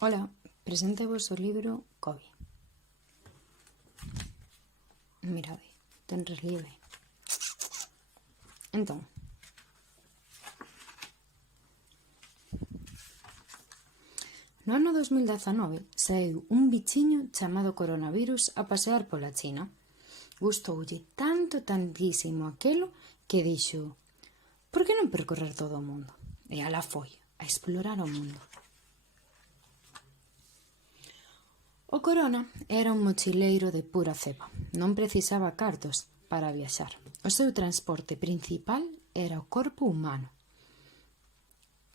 Ola, presentevos o libro Covid. Mirade, ten relieve. Entón, no ano 2019 saíu un bichiño chamado coronavirus a pasear pola China. Gustoulle tantísimo aquelo que dixo: por que non percorrer todo o mundo? E alá foi, a explorar o mundo. O corona era un mochileiro de pura cepa, non precisaba cartos para viaxar. O seu transporte principal era o corpo humano.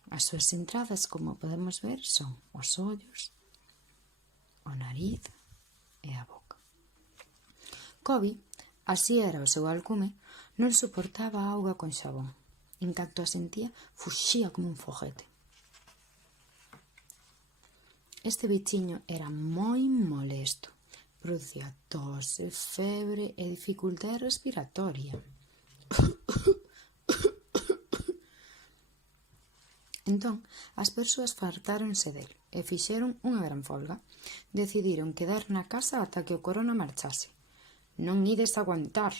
As súas entradas, como podemos ver, son os ollos, o nariz e a boca. Covid, así era o seu alcume, non soportaba a auga con xabón. En canto a sentía, fuxía como un foguete. Este bichiño era moi molesto. Producía tose, febre e dificultade respiratoria. Entón, as persoas fartáronse del e fixeron unha gran folga. Decidiron quedar na casa ata que o corona marchase. Non ides aguantar.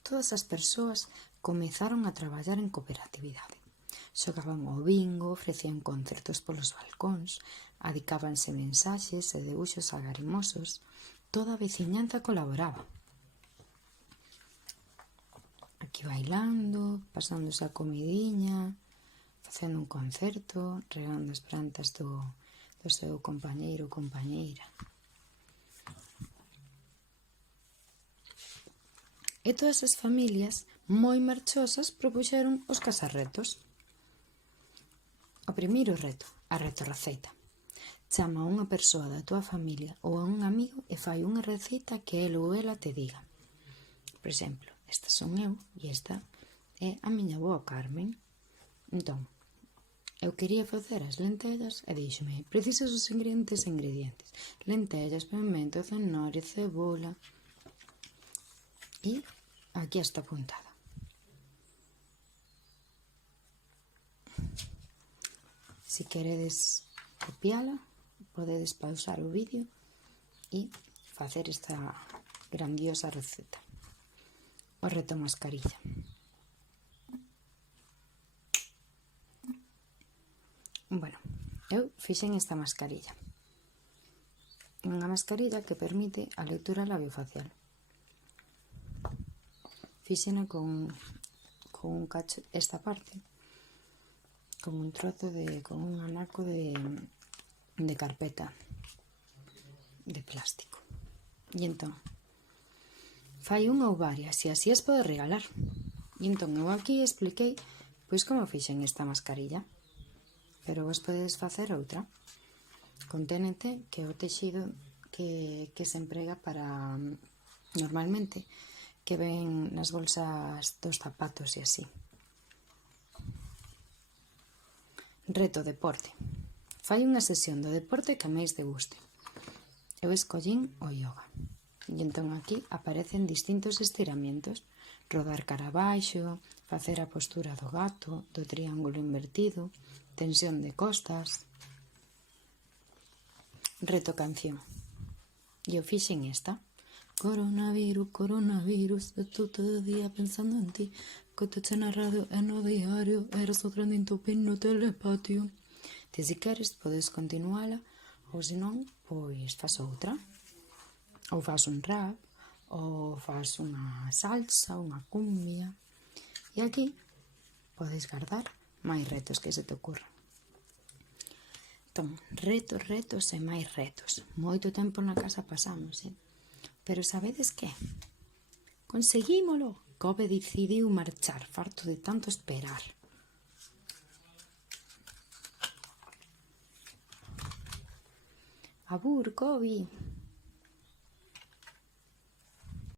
Todas as persoas comezaron a traballar en cooperatividade. Xogaban ao bingo, ofrecían concertos polos balcóns, adicábanse mensaxes e debuxos agarimosos. Toda a veciñanza colaboraba. Aquí bailando, pasándose a comidiña, facendo un concerto, regando as plantas do seu compañeiro ou compañeira. E todas as familias moi marchosas propuxeron os casarretos. O primeiro reto, a retorreceita. Chama a unha persoa da tua familia ou a un amigo e fai unha receita que el ou ela te diga. Por exemplo, esta son eu e esta é a miña boa Carmen. Entón, eu quería facer as lentellas e díxome: precisas os ingredientes. Lentellas, pimento, cenoria, cebola. E aquí está apuntada. Se queredes copiala, podedes pausar o vídeo e facer esta grandiosa receta. O reto mascarilla. Bueno, eu fixen esta mascarilla. Unha mascarilla que permite a lectura labiofacial. Fixena con un cacho, esta parte, con un trozo con un anaco de carpeta de plástico. E entón, fai unha ou varias e así as pode regalar. E entón eu aquí expliquei pois como fixen esta mascarilla, pero vos podedes facer outra con TNT, que é o texido que se emprega para, normalmente, que ven nas bolsas dos zapatos e así. Reto deporte. Fai unha sesión do deporte que máis te guste. Eu escollín o yoga. E entón aquí aparecen distintos estiramientos. Rodar cara abaixo, facer a postura do gato, do triángulo invertido, tensión de costas. Reto canción. E eu fixen esta. Coronavirus, coronavirus, estou todo día pensando en ti. Que te eche na radio e no diario, eres o trending topic no telepatio. Ti se queres podes continuala, ou se non, pois faz outra. Ou faz un rap, ou faz unha salsa, unha cumbia. E aquí podes guardar máis retos que se te ocurran. Entón, retos e máis retos. Moito tempo na casa pasamos, Pero sabedes que? Conseguímolo! Kobe decidiu marchar, farto de tanto esperar. Abur, Kobe!